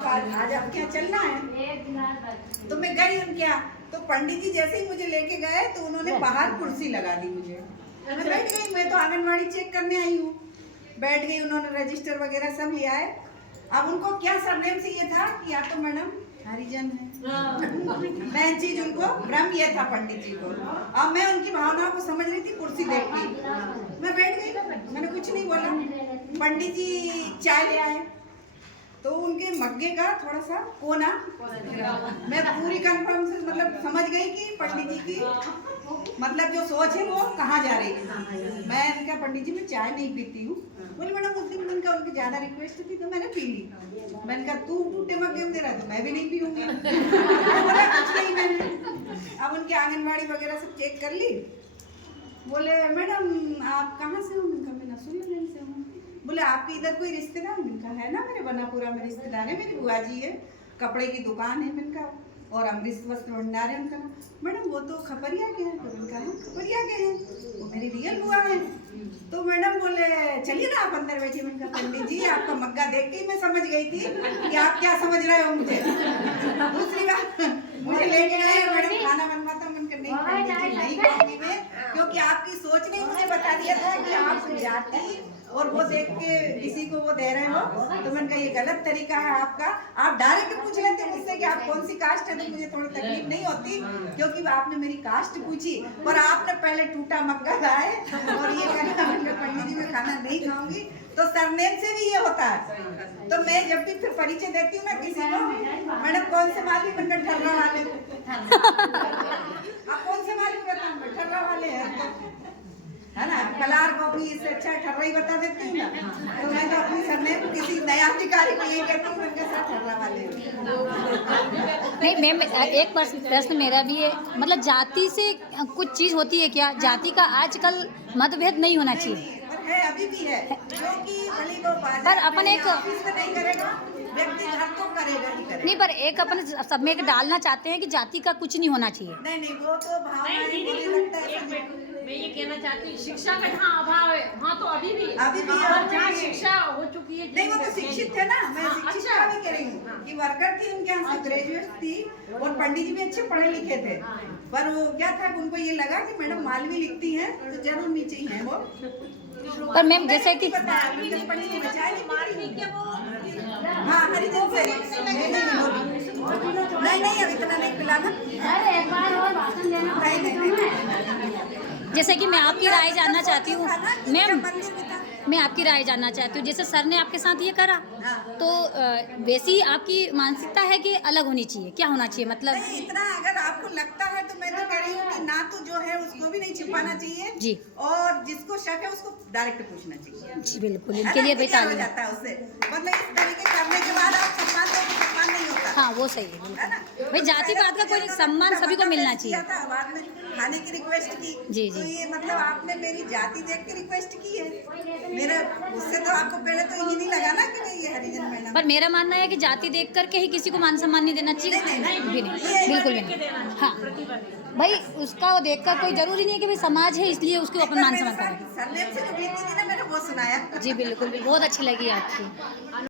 आज आप क्या चलना है? तो मैं गई उनके यहाँ, तो पंडित जी जैसे ही मुझे लेके गए तो उन्होंने बाहर कुर्सी लगा दी मुझे। मैं बैठ गई, मैं तो आंगनवाड़ी चेक करने आई हूँ। बैठ गई, उन्होंने रजिस्टर वगैरह सब लिया है। अब उनको क्या सरनेम से ये था कि या तो मैडम हरिजन है, मैं चीज उनको भ्रम ये था पंडित जी को। अब मैं उनकी भावनाओं को समझ रही थी कुर्सी देख के। मैं बैठ गई, मैंने कुछ नहीं बोला। पंडित जी चाय ले आए तो उनके मग्गे का थोड़ा सा कोना मैं पूरी कंफर्म से मतलब समझ गई कि पंडित जी की मतलब जो सोच है वो कहाँ जा रही है। मैं इनका पंडित जी मैं चाय नहीं पीती हूँ। बोले मैडम उस दिन उनका उनकी ज्यादा रिक्वेस्ट थी तो मैंने पी ली। मैंने कहा तू टूटे मग्गे में दे रहा तो मैं भी नहीं पीऊंगी। बोला कुछ नहीं मैंने। अब उनकी आंगनबाड़ी वगैरह सब चेक कर ली। बोले मैडम आप कहाँ से हो? मैं नसूरुल्लाह से हूँ। बोले आपके इधर कोई रिश्तेदार? मैंने है ना, मेरे बनापुरा में रिश्तेदार है, मेरी बुआ जी है, कपड़े की दुकान है मैंने कहा, और अमृत वस्त्र भंडार है उनका। मैडम वो तो खपरिया के हैं। तो मैंने कहा खपरिया के हैं, वो मेरी रियल बुआ है। तो मैडम बोले चलिए ना आप अंदर बैठिए। मैंने कहा पंडित जी आपका मग्गा देख के ही मैं समझ गई थी कि आप क्या समझ रहे हो मुझे। दूसरी बात मुझे लेके गए, मैडम खाना बनवाता, मैंने नहीं पंडित जी नहीं खाऊंगी मैं, क्योंकि आपकी सोच ने मुझे बता दिया था कि आप जाति और वो देख के किसी को वो दे रहे हो। तो मैंने कहा ये गलत तरीका है आपका। आप डायरेक्ट पूछ लेते मुझसे कि आप कौन सी कास्ट है, तो मुझे थोड़ी तकलीफ नहीं होती, क्योंकि आपने मेरी कास्ट पूछी और आपने पहले टूटा मग्गा लाए और ये कहना पंडित जी मैं खाना नहीं खाऊंगी। तो सरनेम से भी ये होता है। तो मैं जब भी फिर परिचय देती हूँ ना किसी को, मैडम कौन से माली? मैंने ठर्रा वाले। आप कौन से माली बताऊँ? ठर्रा वाले है ना, कलार को भी इससे अच्छा ठर्रा ही बता देती हूँ ना। तो मैं तो अपनी सरनेम किसी नया अधिकारी को यही कहती हूँ उनके साथ ठर्रा वाले। नहीं मैम, एक प्रश्न मेरा भी है, मतलब जाति से कुछ चीज होती है क्या? जाति का आजकल मतभेद नहीं होना चाहिए, पर है अभी भी है, क्योंकि भली वो पर अपन एक ऑफिस में नहीं करेगा, व्यक्ति घर तो करेगा ही करेगा। नहीं, पर एक अपन सब में एक डालना चाहते हैं कि जाति का कुछ नहीं होना चाहिए। नहीं वो तो भावना मुझे लगता है। मैं ये कहना चाहती हूँ शिक्षा का जहाँ अभाव है वहाँ तो अभी भी है। जहाँ शिक्षा हो चुकी है नहीं वो तो शिक्षित थे ना, मैं शिक्षित का भी कह रही हूँ कि वर्कर थी उनके यहाँ से ग्रेजुएट थी और पंडित जी भी अच्छे पढ़े लिखे थे। पर वो क्या था उनको ये लगा कि मैडम मालवी लिखती है तो जरूर नीचे ही है वो। पर मैम जैसे कि पंडित जी बचाए हाँ हरिजन से नहीं अब इतना नहीं पिलाना। जैसे कि मैं आपकी राय जानना चाहती हूँ मैम, मैं आपकी राय जानना चाहती हूँ। जैसे सर ने आपके साथ ये करा तो वैसी आपकी मानसिकता है कि अलग होनी चाहिए, क्या होना चाहिए मतलब? नहीं, इतना अगर आपको लगता है तो मैं तो कह रही हूँ कि ना तो जो है उसको भी नहीं छिपाना चाहिए जी, और जिसको शक है उसको डायरेक्ट पूछना चाहिए। जी बिल्कुल, इनके लिए बेटा हो जाता है उससे, मतलब इस तरीके करने के बाद आप सम्मान नहीं होता। हाँ वो सही है ना, भाई जाति पात का कोई सम्मान सभी को मिलना चाहिए। बाद में खाने की रिक्वेस्ट की जी तो ये मतलब आपने मेरी जाति देख के रिक्वेस्ट की है। मेरा उससे तो आपको पहले तो ये नहीं लगा ना कि ये हरिजन मैडम। पर मेरा मानना है कि जाति देख करके ही किसी को मान सम्मान नहीं देना चाहिए। भी नहीं, बिल्कुल भी नहीं। हाँ भाई उसका वो देख कर कोई जरूरी नहीं है कि भाई समाज है इसलिए उसको अपन मान सम्मान करें। सरनेम से जो बीती थी ना मैंने वो सुनाया। जी बिल्कुल, बहुत अच्छी लगी आपकी।